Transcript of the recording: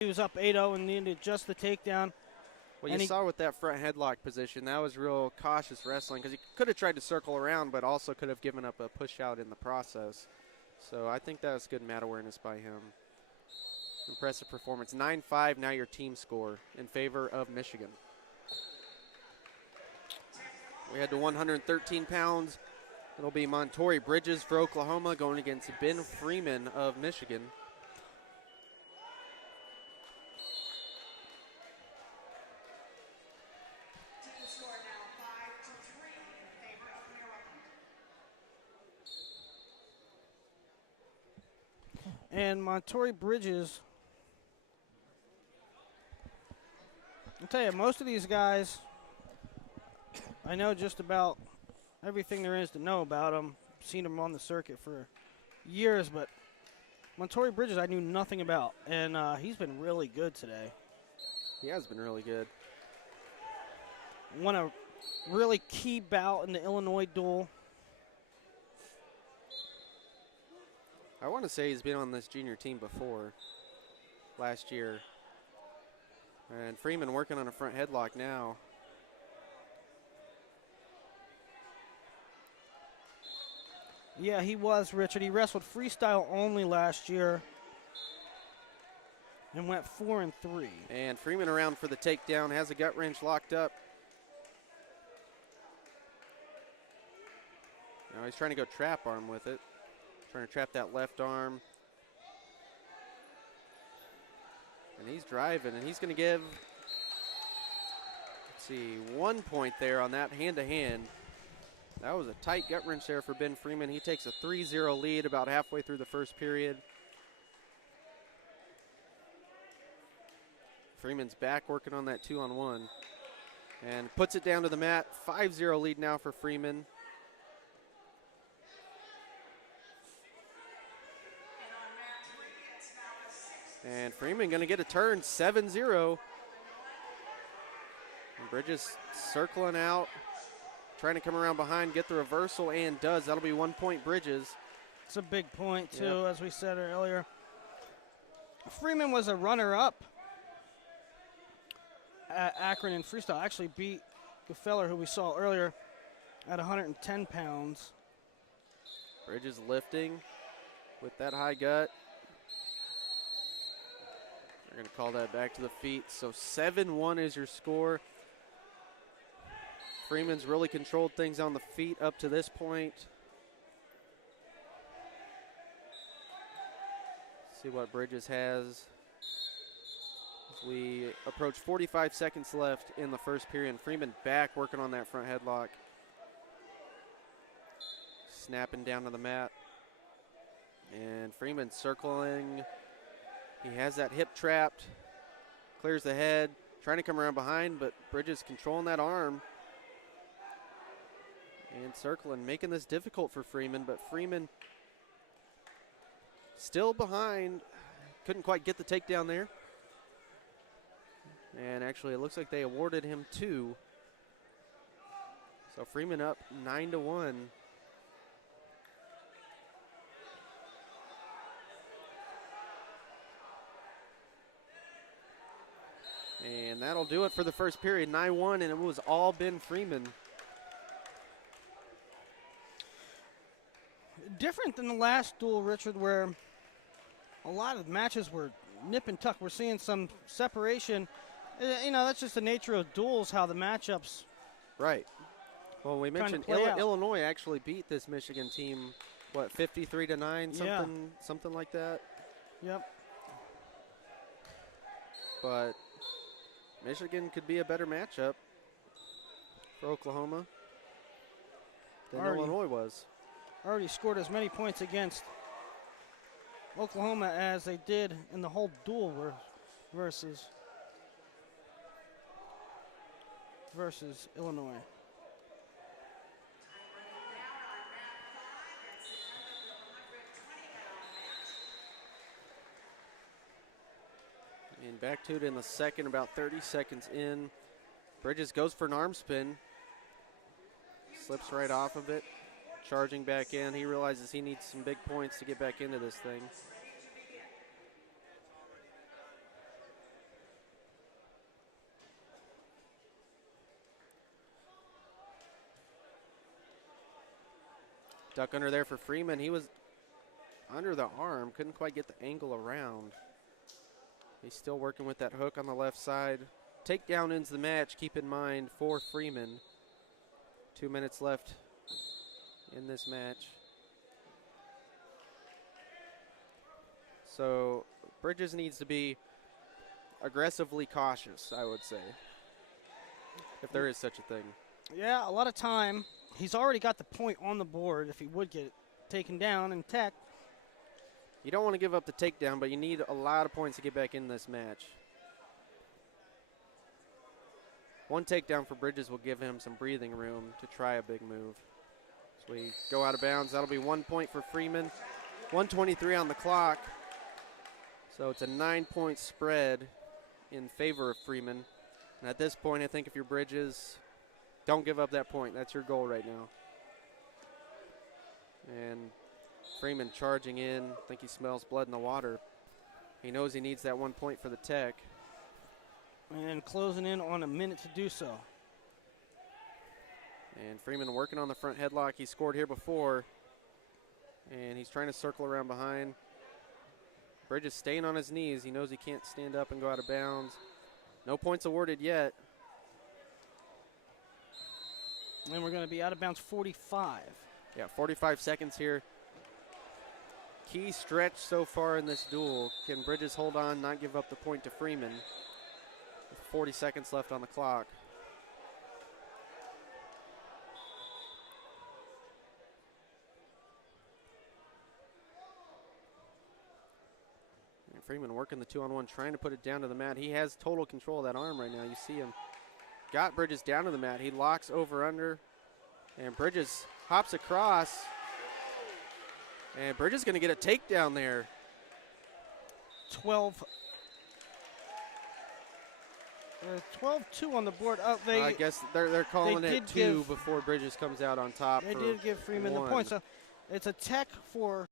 He was up 8-0 and needed just the takedown. Well, you saw with that front headlock position, that was real cautious wrestling because he could have tried to circle around, but also could have given up a push out in the process. So I think that was good mat awareness by him. Impressive performance. 9-5 now your team score in favor of Michigan. We head to 113 pounds. It'll be Montori Bridges for Oklahoma going against Ben Freeman of Michigan. And Montori Bridges, I'll tell you, most of these guys, I know just about everything there is to know about them. Seen them on the circuit for years, but Montori Bridges I knew nothing about, and he's been really good today. He has been really good. Won a really key bout in the Illinois duel. I want to say he's been on this junior team before, last year. And Freeman working on a front headlock now. Yeah, he was, Richard. He wrestled freestyle only last year and went 4-3. And Freeman around for the takedown, has a gut wrench locked up. Now he's trying to go trap arm with it. Trying to trap that left arm. And he's driving, and he's going to give, let's see, 1 point there on that hand-to-hand. That was a tight gut wrench there for Ben Freeman. He takes a 3-0 lead about halfway through the first period. Freeman's back working on that 2-on-1 and puts it down to the mat. 5-0 lead now for Freeman. And Freeman going to get a turn, 7-0. And Bridges circling out, trying to come around behind, get the reversal, and does. That'll be 1 point Bridges. It's a big point, too, as we said earlier. Freeman was a runner-up at Akron in freestyle. Actually beat the fella who we saw earlier at 110 pounds. Bridges lifting with that high gut. They're going to call that back to the feet. So 7-1 is your score. Freeman's really controlled things on the feet up to this point. See what Bridges has. As we approach 45 seconds left in the first period. Freeman back working on that front headlock. Snapping down to the mat. And Freeman circling. He has that hip trapped. Clears the head. Trying to come around behind, but Bridges controlling that arm. And circling, making this difficult for Freeman, but Freeman still behind. Couldn't quite get the takedown there. And actually, it looks like they awarded him 2. So Freeman up 9-1. And that'll do it for the first period, 9-1, and it was all Ben Freeman. Different than the last duel, Richard, where a lot of matches were nip and tuck. We're seeing some separation. You know, that's just the nature of duels, how the matchups. Right. Well, we mentioned Illinois actually beat this Michigan team, what, 53-9, something like that? Yep. But Michigan could be a better matchup for Oklahoma than Illinois was. Already scored as many points against Oklahoma as they did in the whole duel versus Illinois. And back to it in the second, about 30 seconds in. Bridges goes for an arm spin. Slips right off of it. Charging back in. He realizes he needs some big points to get back into this thing. Duck under there for Freeman. He was under the arm, couldn't quite get the angle around. He's still working with that hook on the left side. Takedown ends the match, keep in mind, for Freeman. 2 minutes left in this match. So Bridges needs to be aggressively cautious, I would say, if there is such a thing. Yeah, a lot of time. He's already got the point on the board if he would get it taken down and tech. You don't want to give up the takedown, but you need a lot of points to get back in this match. One takedown for Bridges will give him some breathing room to try a big move. So we go out of bounds. That'll be 1 point for Freeman. 1:23 on the clock. So it's a 9-point spread in favor of Freeman. And at this point, I think if you're Bridges, don't give up that point. That's your goal right now. And Freeman charging in. I think he smells blood in the water. He knows he needs that 1 point for the tech. And closing in on a minute to do so. And Freeman working on the front headlock. He scored here before. And he's trying to circle around behind. Bridges staying on his knees. He knows he can't stand up and go out of bounds. No points awarded yet. And we're going to be out of bounds 45. Yeah, 45 seconds here. Key stretch so far in this duel. Can Bridges hold on, not give up the point to Freeman? With 40 seconds left on the clock. And Freeman working the 2-on-1, trying to put it down to the mat. He has total control of that arm right now. You see him. Got Bridges down to the mat. He locks over under. And Bridges hops across. And Bridges going to get a takedown there. 12-2 on the board. I guess they're calling it 2 before Bridges comes out on top. They did give Freeman the point. So it's a tech for